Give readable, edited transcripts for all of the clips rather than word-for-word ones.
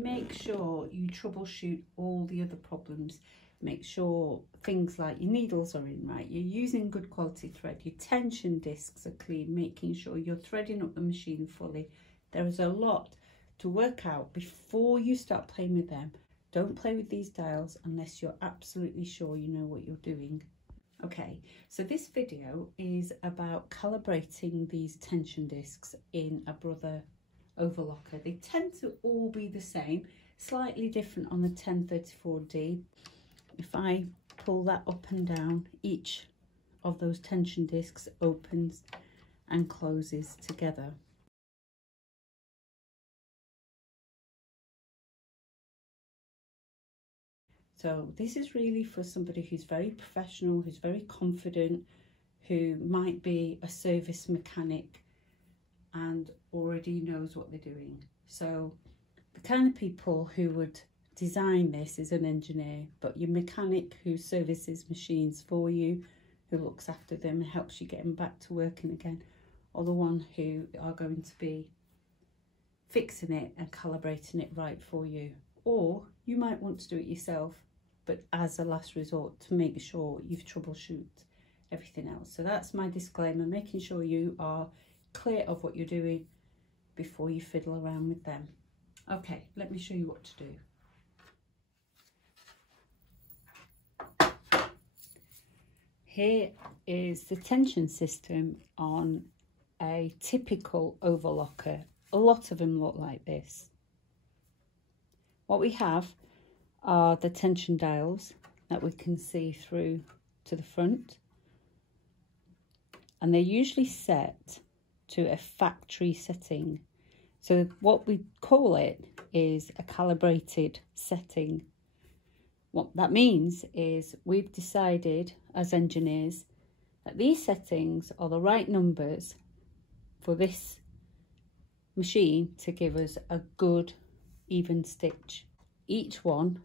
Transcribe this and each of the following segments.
make sure you troubleshoot all the other problems. Make sure things like your needles are in right, you're using good quality thread, your tension discs are clean, making sure you're threading up the machine fully. There is a lot to work out before you start playing with them. Don't play with these dials unless you're absolutely sure you know what you're doing. Okay, so this video is about calibrating these tension discs in a Brother overlocker. They tend to all be the same, slightly different on the 1034D. If I pull that up and down, each of those tension discs opens and closes together. So this is really for somebody who's very professional, who's very confident, who might be a service mechanic and already knows what they're doing. So the kind of people who would design this is an engineer, but your mechanic who services machines for you, who looks after them and helps you get them back to working again, or the one who are going to be fixing it and calibrating it right for you. Or you might want to do it yourself, but as a last resort to make sure you've troubleshoot everything else. So that's my disclaimer, making sure you are clear of what you're doing before you fiddle around with them. Okay, let me show you what to do. Here is the tension system on a typical overlocker. A lot of them look like this. What we have are the tension dials that we can see through to the front, and they're usually set to a factory setting. So what we call it is a calibrated setting. What that means is we've decided as engineers that these settings are the right numbers for this machine to give us a good even stitch. Each one,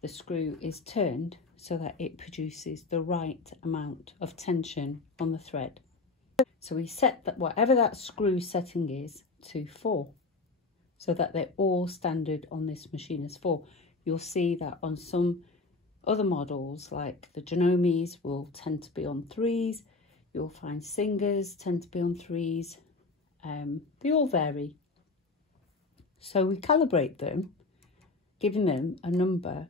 the screw is turned so that it produces the right amount of tension on the thread. So we set that whatever that screw setting is to 4, so that they're all standard on this machine as 4. You'll see that on some other models like the Genomes will tend to be on 3s. You'll find Singers tend to be on 3s. They all vary. So we calibrate them, giving them a number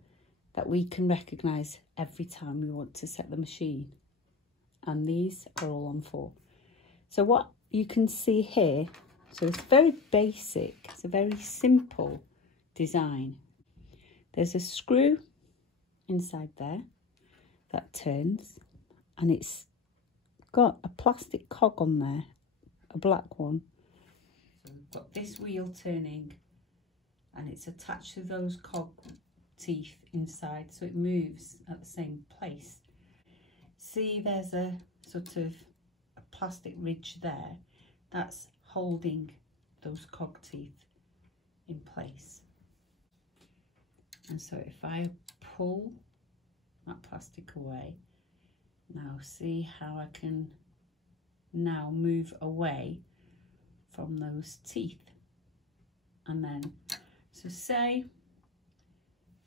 that we can recognise every time we want to set the machine. And these are all on 4. So what you can see here, so it's very basic, it's a very simple design. There's a screw inside there that turns, and it's got a plastic cog on there, a black one. So we've got this wheel turning, and it's attached to those cog teeth inside, so it moves at the same place. See, there's a sort of a plastic ridge there that's holding those cog teeth in place. And so if I pull that plastic away, now see how I can now move away from those teeth. And then, so say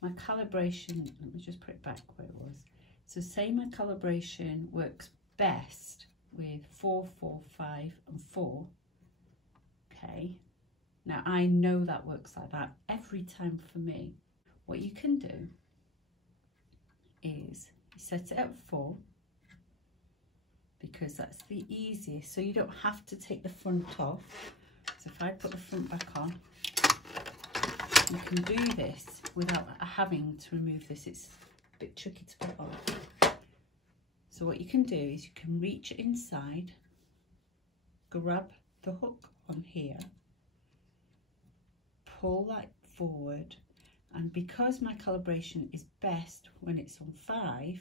my calibration, let me just put it back where it was. So say my calibration works best with 4, 4, 5 and 4. Okay, now I know that works like that every time for me. What you can do is you set it at 4, because that's the easiest, so you don't have to take the front off. So if I put the front back on, you can do this without having to remove this. It's a bit tricky to put on. So what you can do is you can reach inside, grab the hook on here, pull that forward, and because my calibration is best when it's on 5,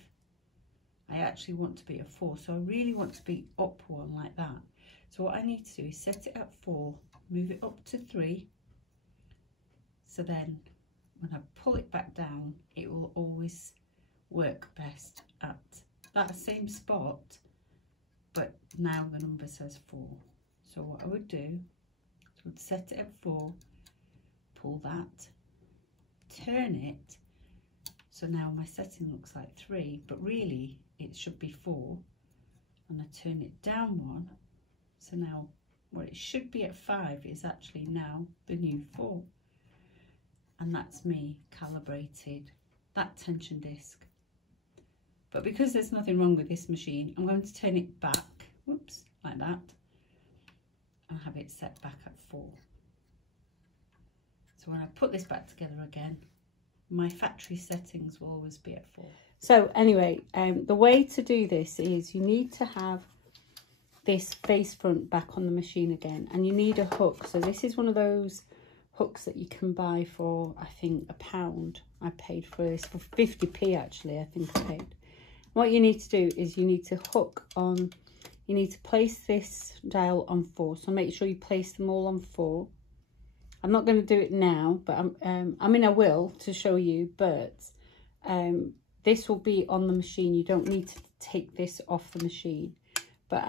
I actually want to be at 4, so I really want to be up one like that. So what I need to do is set it at 4, move it up to 3, so then when I pull it back down, it will always work best at that same spot, but now the number says 4. So what I would do is I would set it at 4, pull double that, turn it, so now my setting looks like 3, but really it should be 4, and I turn it down 1, so now what it should be at 5 is actually now the new 4, and that's me calibrated that tension disc. But because there's nothing wrong with this machine, I'm going to turn it back, whoops, like that, and have it set back at 4. So when I put this back together again, my factory settings will always be at 4. So anyway, the way to do this is you need to have this face front back on the machine again, and you need a hook. So this is one of those hooks that you can buy for, I think, £1. I paid for this for 50p actually, I think I paid. What you need to do is you need to hook on, you need to place this dial on 4. So make sure you place them all on 4. I'm not going to do it now, but I mean I will to show you, but this will be on the machine. You don't need to take this off the machine, but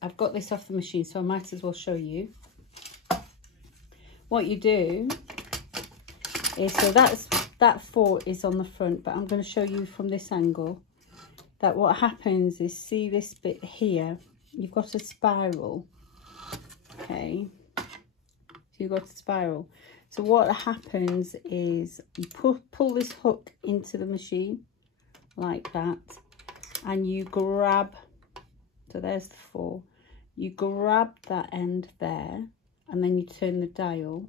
I've got this off the machine, so I might as well show you. What you do is, so that 4 is on the front, but I'm going to show you from this angle that what happens is, see this bit here, you've got a spiral, okay? So you've got a spiral. So what happens is you pull this hook into the machine like that, and you grab, so there's the 4, you grab that end there, and then you turn the dial,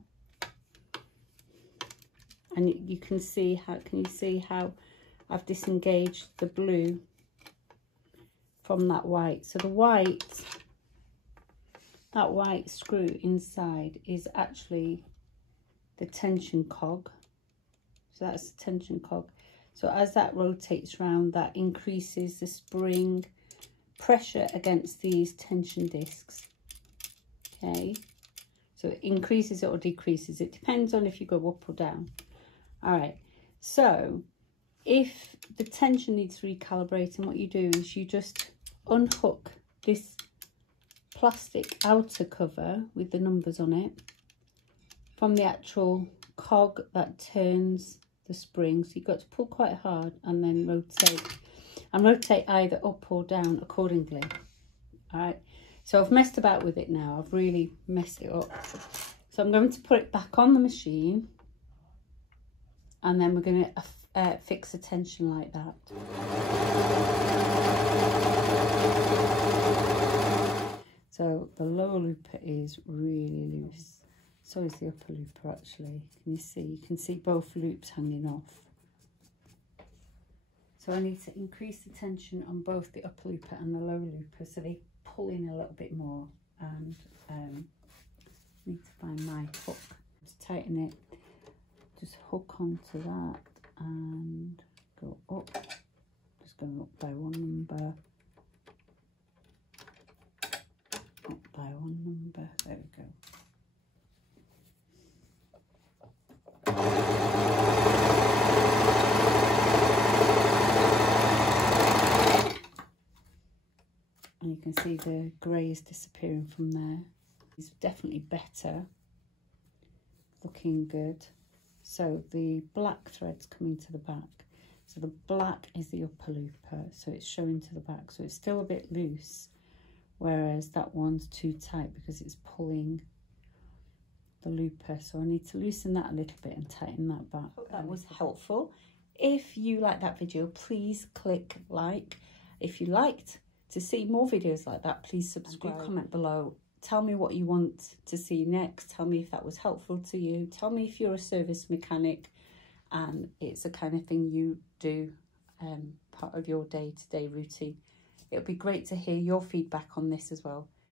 and you can see how, can you see how I've disengaged the blue from that white? So the white, that white screw inside is actually the tension cog. So that's the tension cog. So as that rotates round, that increases the spring pressure against these tension discs. Okay, so it increases it or decreases. It depends on if you go up or down. All right, so if the tension needs recalibrating, what you do is you just unhook this plastic outer cover with the numbers on it from the actual cog that turns the spring. So you've got to pull quite hard and then rotate either up or down accordingly. All right, so I've messed about with it now. I've really messed it up. So I'm going to put it back on the machine, and then we're going to fix the tension like that. So the lower looper is really loose. So is the upper looper actually. Can you see? You can see both loops hanging off. So I need to increase the tension on both the upper looper and the lower looper so they pull in a little bit more, and need to find my hook to tighten it. Just hook onto that and go up. Just going up by 1 number. Up by 1 number. There we go. And you can see the grey is disappearing from there. It's definitely better, looking good. So the black thread's coming to the back. So the black is the upper looper, so it's showing to the back. So it's still a bit loose, whereas that one's too tight because it's pulling the looper. So I need to loosen that a little bit and tighten that back. Hope that was helpful. If you like that video, please click like. If you liked to see more videos like that, please subscribe. Do comment below. Tell me what you want to see next. Tell me if that was helpful to you. Tell me if you're a service mechanic and it's the kind of thing you do, part of your day-to-day routine. It would be great to hear your feedback on this as well.